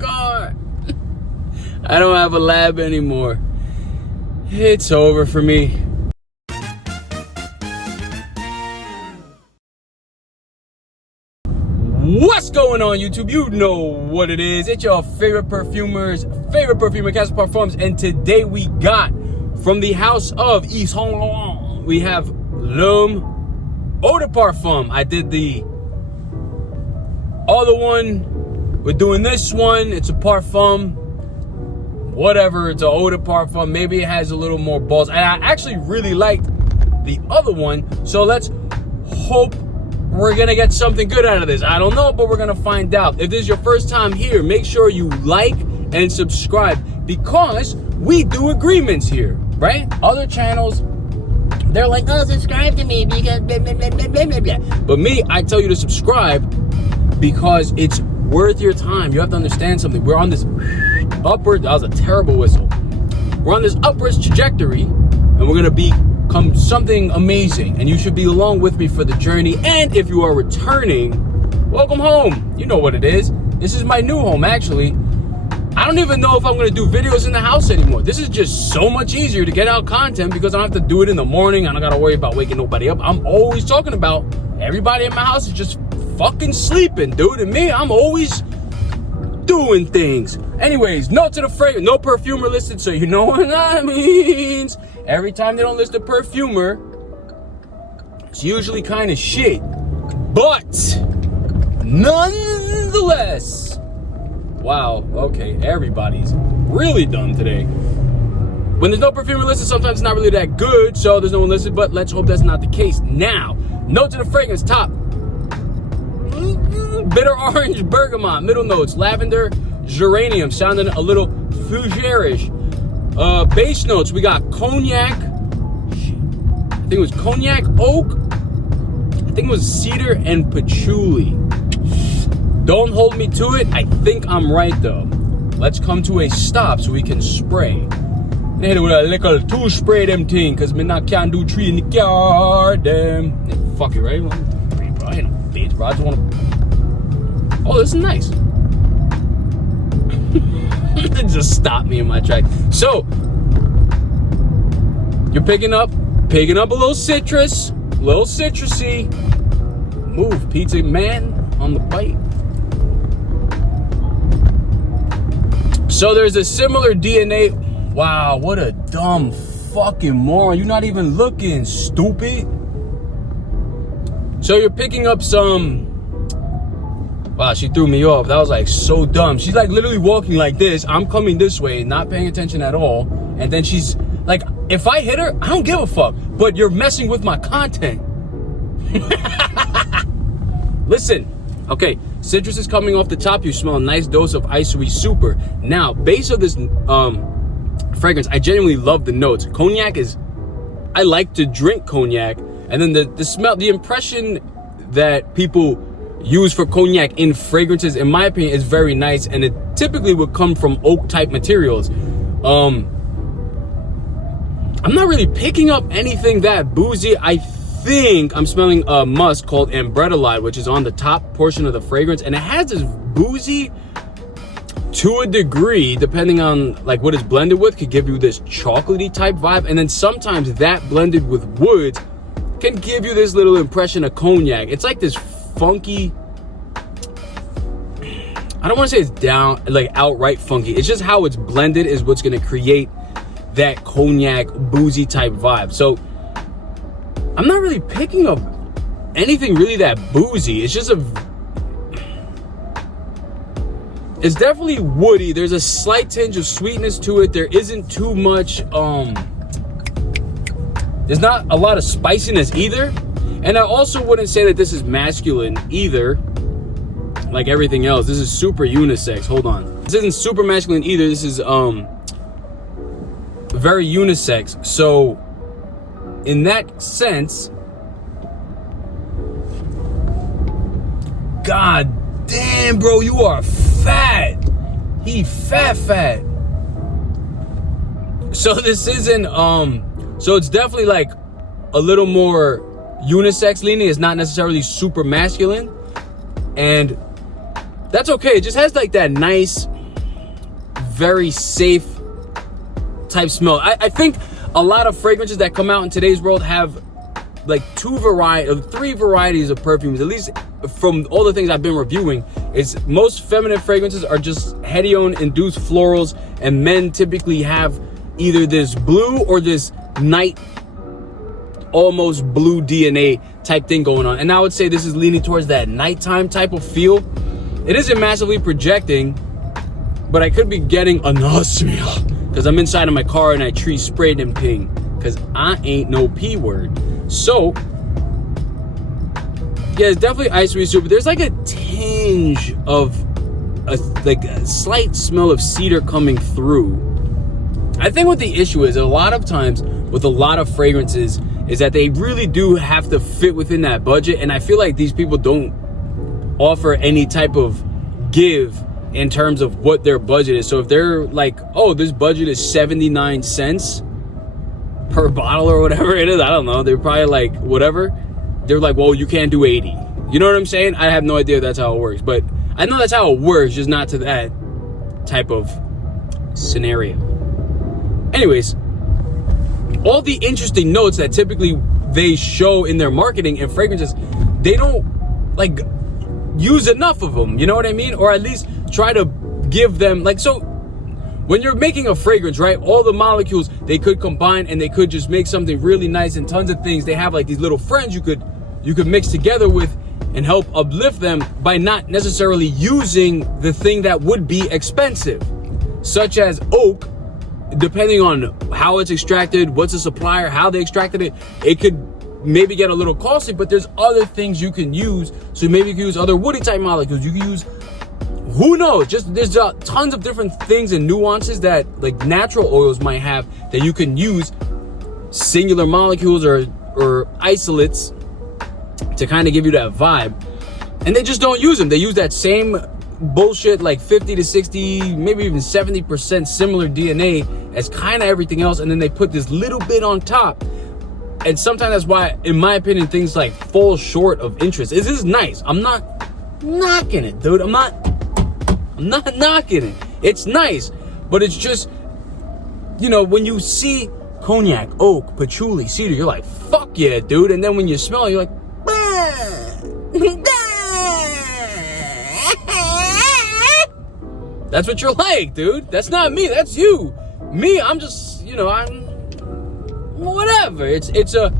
car. I don't have a lab anymore. It's over for me. What's going on, YouTube? You know what it is. It's your favorite perfumers, favorite perfumer, Casper Parfums, and today we got from the house of Yves, we have l'HOMME Eau de Parfum. I did the other one. We're doing this one. It's a parfum. Whatever. It's an Eau de Parfum. Maybe it has a little more balls. And I actually really liked the other one. So let's hope we're gonna get something good out of this. I don't know, but we're gonna find out. If this is your first time here, make sure you like and subscribe because we do agreements here, right? Other channels, they're like, oh, subscribe to me because blah, blah, blah, blah, blah, blah. But me, I tell you to subscribe because it's worth your time. You have to understand something. We're on this upward, that was a terrible whistle. We're on this upwards trajectory and we're gonna become something amazing, and you should be along with me for the journey. And if you are returning, welcome home. You know what it is. This is my new home, actually. I don't even know if I'm gonna do videos in the house anymore. This is just so much easier to get out content because I don't have to do it in the morning. I don't gotta worry about waking nobody up. I'm always talking about everybody in my house is just fucking sleeping, dude. And me, I'm always doing things. Anyways, note to the fragrance, no perfumer listed, so you know what that means. Every time they don't list a perfumer, it's usually kind of shit. But nonetheless, wow, okay, everybody's really done today. When there's no perfumer listed, sometimes it's not really that good, so there's no one listed, but let's hope that's not the case. Now, note to the fragrance, top. Bitter orange bergamot, middle notes, lavender, geranium, sounding a little fougere-ish. Base notes, we got cognac, I think it was cognac, oak, I think it was cedar and patchouli. Don't hold me to it, I think I'm right though. Let's come to a stop so we can spray. And hit it with a little two spray them thing, cause me not can't do tree in the garden. Yeah, fuck it, right? I ain't a bitch, bro. I just wanna. Oh, this is nice. It just stopped me in my track. So you're picking up a little citrus, a little citrusy. Move, pizza man on the bite. So there's a similar DNA. Wow, what a dumb fucking moron. You're not even looking, stupid. So you're picking up some. Wow, she threw me off. That was like so dumb. She's like literally walking like this. I'm coming this way, not paying attention at all. And then she's like, if I hit her, I don't give a fuck. But you're messing with my content. Listen, okay, citrus is coming off the top. You smell a nice dose of icy super. Now, base of this fragrance, I genuinely love the notes. Cognac is, I like to drink cognac. And then the smell, the impression that people use for cognac in fragrances, in my opinion, is very nice, and it typically would come from oak type materials. I'm not really picking up anything that boozy. I think I'm smelling a musk called Ambretolide, which is on the top portion of the fragrance, and it has this boozy to a degree, depending on like what it's blended with, could give you this chocolatey type vibe, and then sometimes that blended with woods can give you this little impression of cognac. It's like this funky, I don't want to say it's down like outright funky, it's just how it's blended is what's going to create that cognac boozy type vibe. So I'm not really picking up anything really that boozy. It's just it's definitely woody. There's a slight tinge of sweetness to it. There isn't too much there's not a lot of spiciness either. And I also wouldn't say that this is masculine either, like everything else. This is super unisex. Hold on. This isn't super masculine either. This is very unisex. So in that sense, god damn, bro, you are fat. He fat. So this isn't so it's definitely like a little more unisex leaning. It's not necessarily super masculine, and that's okay. It just has like that nice very safe type smell. I think a lot of fragrances that come out in today's world have like three varieties of perfumes, at least from all the things I've been reviewing. Is most feminine fragrances are just hedione induced florals, and men typically have either this blue or this night almost blue DNA type thing going on. And I would say this is leaning towards that nighttime type of feel. It isn't massively projecting, but I could be getting another smell because I'm inside of my car and I tree sprayed and ping because I ain't no P word. So yeah, it's definitely Ice Sweet Soup. There's like a tinge of a slight smell of cedar coming through. I think what the issue is a lot of times with a lot of fragrances is that they really do have to fit within that budget. And I feel like these people don't offer any type of give in terms of what their budget is. So if they're like, oh, this budget is 79 cents per bottle or whatever it is, I don't know. They're probably like, whatever. They're like, well, you can't do 80. You know what I'm saying? I have no idea if that's how it works. But I know that's how it works, just not to that type of scenario. Anyways, all the interesting notes that typically they show in their marketing and fragrances, they don't like use enough of them, you know what I mean? Or at least try to give them like, so when you're making a fragrance, right, all the molecules they could combine and they could just make something really nice, and tons of things. They have like these little friends you could mix together with and help uplift them by not necessarily using the thing that would be expensive, such as oak. Depending on how it's extracted, what's the supplier, how they extracted it, it could maybe get a little costly, but there's other things you can use. So maybe you can use other woody type molecules. You can use, who knows, just there's tons of different things and nuances that like natural oils might have that you can use singular molecules or isolates to kind of give you that vibe. And they just don't use them. They use that same bullshit, like 50 to 60, maybe even 70% similar DNA as kind of everything else, and then they put this little bit on top. And sometimes that's why, in my opinion, things like fall short of interest. It is nice. I'm not knocking it, dude. I'm not knocking it. It's nice, but it's just, you know, when you see cognac, oak, patchouli, cedar, you're like, fuck yeah, dude. And then when you smell it, you're like, that's what you're like, dude. That's not me. That's you. Me, I'm just, you know, I'm whatever. It's a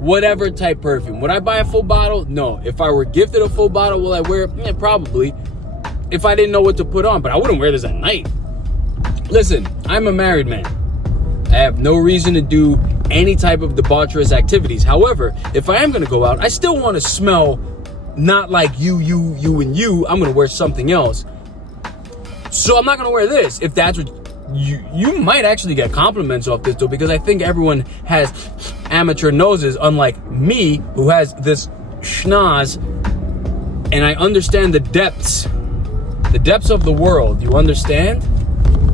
whatever type perfume. Would I buy a full bottle? No. If I were gifted a full bottle, will I wear it? Yeah, probably. If I didn't know what to put on, but I wouldn't wear this at night. Listen, I'm a married man. I have no reason to do any type of debaucherous activities. However, if I am going to go out, I still want to smell not like you, and you. I'm going to wear something else. So I'm not going to wear this. If that's what you might actually get compliments off this though, because I think everyone has amateur noses, unlike me, who has this schnoz, and I understand the depths of the world. You understand?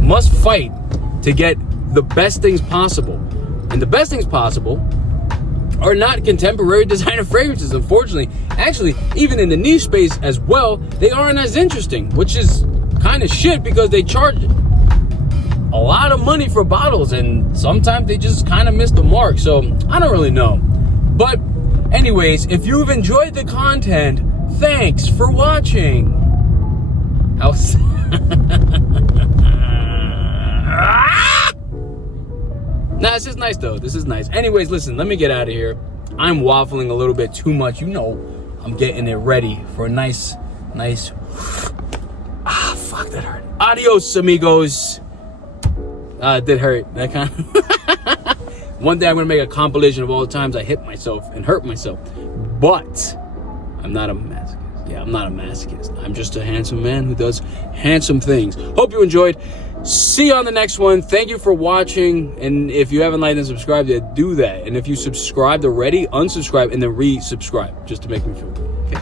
Must fight to get the best things possible. And the best things possible are not contemporary designer fragrances, unfortunately. Actually, even in the niche space as well, they aren't as interesting, which is kind of shit because they charge a lot of money for bottles and sometimes they just kind of miss the mark. So I don't really know. But anyways, if you've enjoyed the content, thanks for watching. Nah, this is nice though. This is nice. Anyways, listen, let me get out of here. I'm waffling a little bit too much. You know, I'm getting it ready for a nice. Fuck, that hurt. Adios, amigos. It did hurt. That kind of. One day I'm gonna make a compilation of all the times I hit myself and hurt myself. But I'm not a masochist. Yeah, I'm not a masochist. I'm just a handsome man who does handsome things. Hope you enjoyed. See you on the next one. Thank you for watching. And if you haven't liked and subscribed yet, do that. And if you subscribed already, unsubscribe and then resubscribe just to make me feel good. Okay?